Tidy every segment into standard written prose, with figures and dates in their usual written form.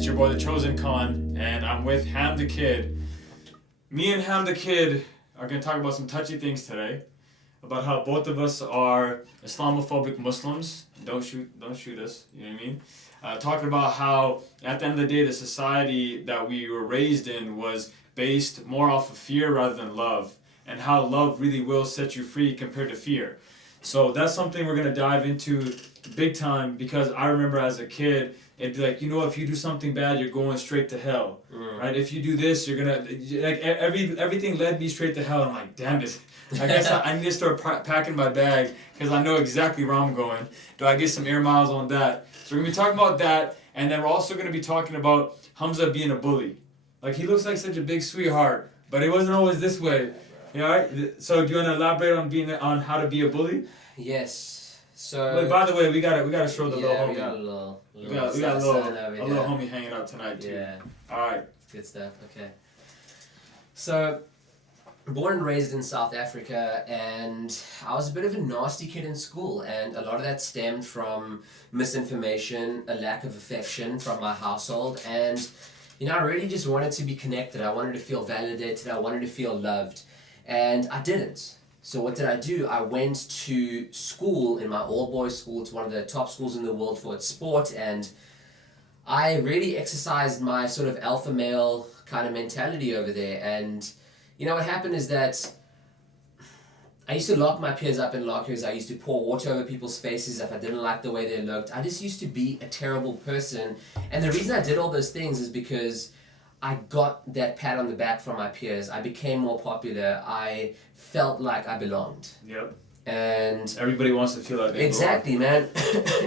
It's your boy, the Chosen Khan, and I'm with Ham the Kid. Me and Ham the Kid are going to talk about some touchy things today, about how both of us are Islamophobic Muslims. Don't shoot us, you know what I mean? Talking about how, at the end of the day, the society that we were raised in was based more off of fear rather than love, and how love really will set you free compared to fear. So that's something we're going to dive into big time, because I remember as a kid, it'd be like, if you do something bad, you're going straight to hell, right? If you do this, you're gonna, like, everything led me straight to hell. I'm like, damn it. I guess I need to start packing my bag, because I know exactly where I'm going. Do I get some air miles on that? So we're going to be talking about that, and then we're also going to be talking about Hamza being a bully. Like, he looks like such a big sweetheart, but it wasn't always this way. You all right? So do you want to elaborate on how to be a bully? Yes. So. Wait, by the way, we gotta show the little homie. We got a little little homie hanging out tonight too. Yeah. All right. Good stuff. Okay. So, born and raised in South Africa, and I was a bit of a nasty kid in school, and a lot of that stemmed from misinformation, a lack of affection from my household, and I really just wanted to be connected. I wanted to feel validated. I wanted to feel loved, and I didn't. So what did I do? I went to school in my all-boys school. It's one of the top schools in the world for its sport, and I really exercised my sort of alpha male kind of mentality over there. And what happened is that I used to lock my peers up in lockers. I used to pour water over people's faces if I didn't like the way they looked. I just used to be a terrible person. And the reason I did all those things is because I got that pat on the back from my peers. I became more popular. I felt like I belonged. Yep. And everybody wants to feel like they exactly, man.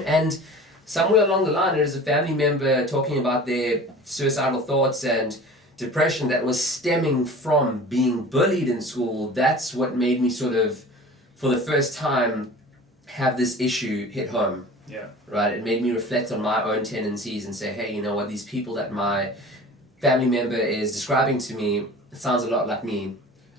And somewhere along the line, there's a family member talking about their suicidal thoughts and depression that was stemming from being bullied in school. That's what made me sort of, for the first time, have this issue hit home. Yeah. Right? It made me reflect on my own tendencies and say, hey, you know what, these people that my family member is describing to me, it sounds a lot like me.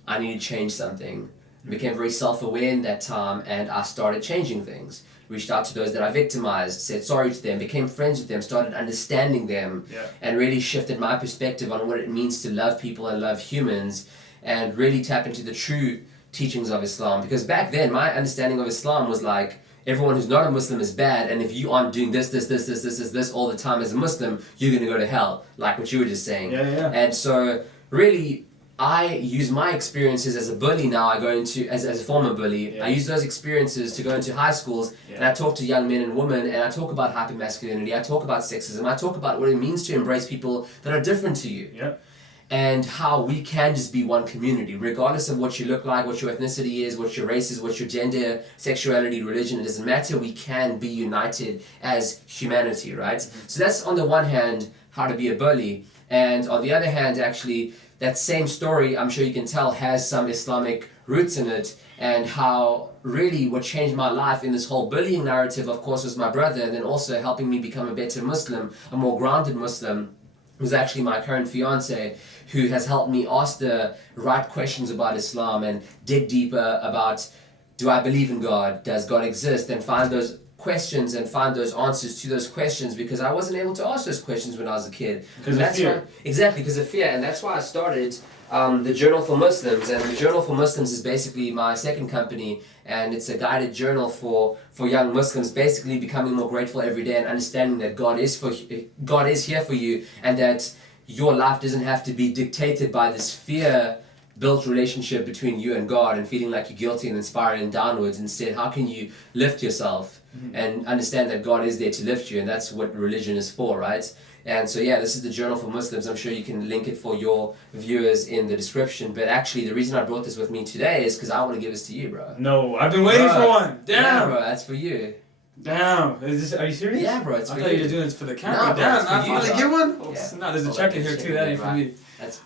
I need to change something. I became very self-aware in that time, and I started changing things. Reached out to those that I victimized, said sorry to them, became friends with them, started understanding them, and really shifted my perspective on what it means to love people and love humans, and really tap into the true teachings of Islam. Because back then, my understanding of Islam was like, everyone who's not a Muslim is bad, and if you aren't doing this all the time as a Muslim, you're going to go to hell, like what you were just saying. Yeah. And so, really, I use my experiences as a bully now. I go into, as a former bully, I use those experiences to go into high schools, and I talk to young men and women, and I talk about hypermasculinity, I talk about sexism, I talk about what it means to embrace people that are different to you. Yep. And how we can just be one community, regardless of what you look like, what your ethnicity is, what your race is, what your gender, sexuality, religion, it doesn't matter. We can be united as humanity, right? So that's on the one hand, how to be a bully. And on the other hand, actually, that same story, I'm sure you can tell, has some Islamic roots in it, and how really what changed my life in this whole bullying narrative, of course, was my brother, and then also helping me become a better Muslim, a more grounded Muslim, who's actually my current fiance, who has helped me ask the right questions about Islam and dig deeper about, do I believe in God? Does God exist? And find those questions and find those answers to those questions, because I wasn't able to ask those questions when I was a kid. Because of fear. Exactly, because of fear. And that's why I started the Journal for Muslims. And the Journal for Muslims is basically my second company, and it's a guided journal for young Muslims, basically becoming more grateful every day and understanding that God is here for you, and that your life doesn't have to be dictated by this fear-built relationship between you and God and feeling like you're guilty and spiraling downwards. Instead, how can you lift yourself and understand that God is there to lift you, and that's what religion is for, right? And so this is the Journal for Muslims. I'm sure you can link it for your viewers in the description. But actually, the reason I brought this with me today is because I want to give this to you, bro. No, I've been waiting for one. Damn. Yeah, bro, that's for you. Damn. Are you serious? Yeah, bro, it's for you. I thought you were doing this for the camera. No, bro, damn, it's for I you, finally bro. get one? Yeah. No, there's a check in here too. That ain't for me. That's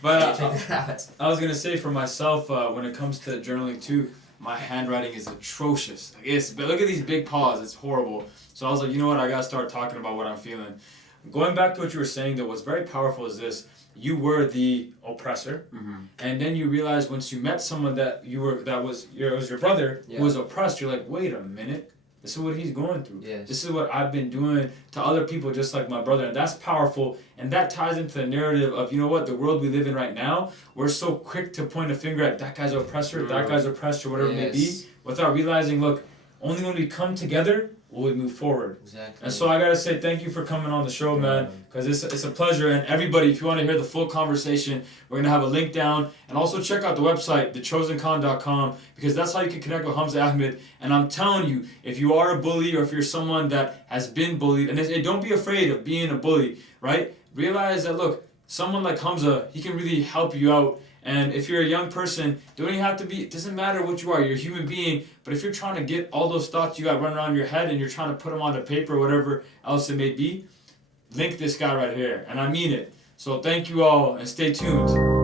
But check that out. I was going to say for myself, when it comes to journaling too, my handwriting is atrocious. But look at these big paws. It's horrible. So I was like, you know what? I got to start talking about what I'm feeling. Going back to what you were saying, though, what's very powerful is this. You were the oppressor, and then you realized once you met someone that was your brother who was oppressed, you're like, wait a minute. this is what he's going through. Yes. This is what I've been doing to other people just like my brother. And that's powerful. And that ties into the narrative of, you know what, the world we live in right now, we're so quick to point a finger at that guy's oppressor, that guy's oppressed, or whatever it may be, without realizing, look, only when we come together will we move forward. Exactly. And so I gotta say thank you for coming on the show, man, because it's a pleasure. And everybody, if you want to hear the full conversation, we're gonna have a link down, and also check out the website, thechosencon.com, because that's how you can connect with Hamza Ahmed. And I'm telling you, if you are a bully or if you're someone that has been bullied, and don't be afraid of being a bully, right? Realize that, look, someone like Hamza, he can really help you out. And if you're a young person, don't even have to be, it doesn't matter what you are, you're a human being, but if you're trying to get all those thoughts you got running around your head and you're trying to put them onto paper or whatever else it may be, link this guy right here. And I mean it. So thank you all and stay tuned.